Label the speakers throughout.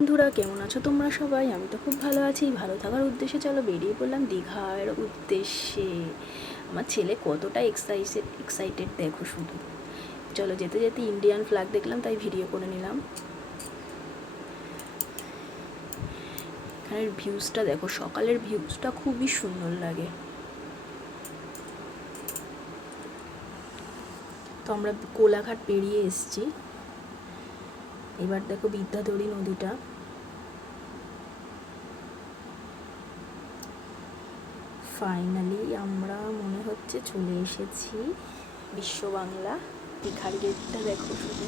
Speaker 1: বন্ধুরা, কেমন আছো তোমরা সবাই? আমি তো খুব ভালো আছি। ভালো থাকার উদ্দেশ্যে চলো বেরিয়ে পড়লাম দীঘার উদ্দেশ্যে। আমার ছেলে কতটা এক্সাইটেড এক্সাইটেড দেখো শুধু। চলো যেতে যেতে ইন্ডিয়ান ফ্ল্যাগ দেখলাম, তাই ভিডিও করে নিলাম। এখানের ভিউজটা দেখো, সকালের ভিউজটা খুবই সুন্দর লাগে। তো আমরা কোলাঘাট পেরিয়ে এসেছি। এবার দেখো বিদ্যাধরী নদীটা। ফাইনালি আমরা মনে হচ্ছে চলে এসেছি বিশ্ব বাংলা দীঘার গেটটা দেখো শুধু।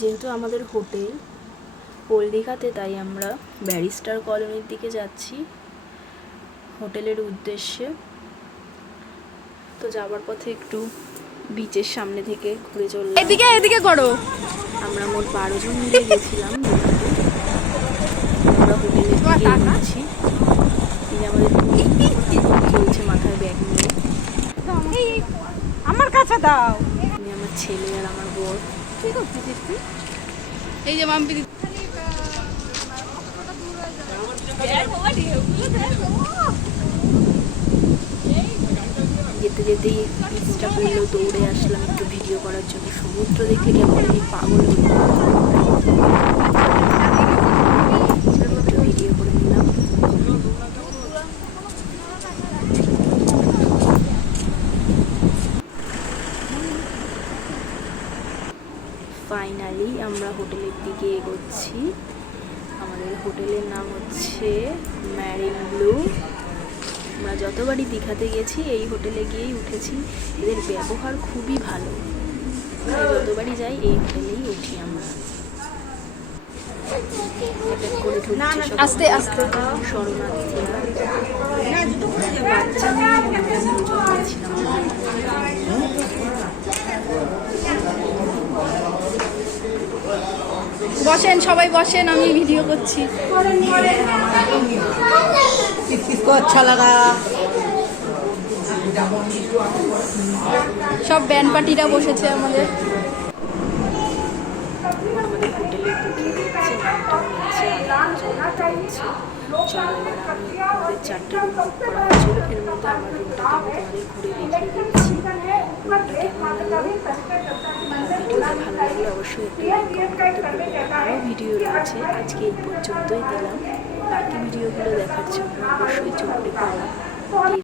Speaker 1: যেহেতু আমাদের হোটেল ওল্ড তাই আমরা ব্যারিস্টার কলোনির দিকে যাচ্ছি হোটেলের উদ্দেশ্যে। তো যাবার পথে একটু বিচের সামনে থেকে ঘুরে চললাম।
Speaker 2: এদিকে এদিকে করো।
Speaker 1: আমরা মোট বারো জন মিলে গেছিলাম। আমরা দিকে যাচ্ছি তিনি আমাদের চলছে মাথায় ব্যাগ নিয়ে।
Speaker 2: আমার কাছে দাও।
Speaker 1: আমার ছেলে আর আমার বর।
Speaker 2: কি করছিস তুই এই যে মাম্পি
Speaker 1: যেতে যেতেই ইনস্টা করল দৌড়ে আসলাম একটু ভিডিও করার জন্য। সমুদ্র দেখে কেমন আমি পাগল হয়ে গেলাম। চলো একটু ভিডিও করে নিলাম ফাইনালি আমরা হোটেলের দিকে এগোচ্ছি। আমাদের হোটেলের নাম হচ্ছে ম্যারিন ব্লু। আমরা যতবারই দীঘাতে গেছি এই হোটেলে গিয়েই উঠেছি। এদের ব্যবহার খুবই ভালো। যতবারই যাই এই হোটেলেই উঠি আমরা।
Speaker 2: আস্তে, আস্তে।
Speaker 1: শরণার্থীরা বাচ্চা নিয়ে আমরা দুজন গেছিলাম
Speaker 2: বসেন সবাই বসেন আমি ভিডিও করছি। সব ব্যান্ড পার্টিরা বসেছে আমাদের।
Speaker 1: চারটা ঘুরে ভালো লাগলে অবশ্যই একটু লাইক কমেন্ট করতে পারবেন আরও ভিডিও রয়েছে। আজকে এই পর্যন্তই দিলাম। বাকি ভিডিওগুলো দেখার জন্য অবশ্যই চোখ রেখো